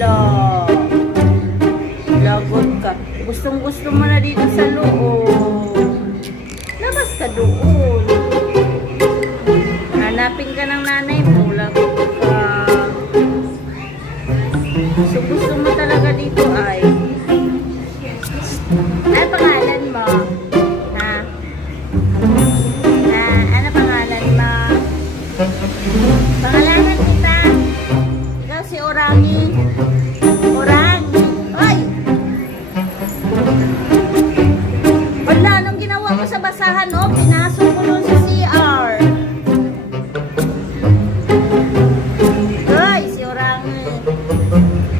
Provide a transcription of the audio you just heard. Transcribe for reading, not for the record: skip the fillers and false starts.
Hala. Lagot ka. Gustong-gusto mo na dito sa loob. Labas ka doon. Hanapin ka ng nanay mo. Lagot ka. So, gusto mo talaga dito ay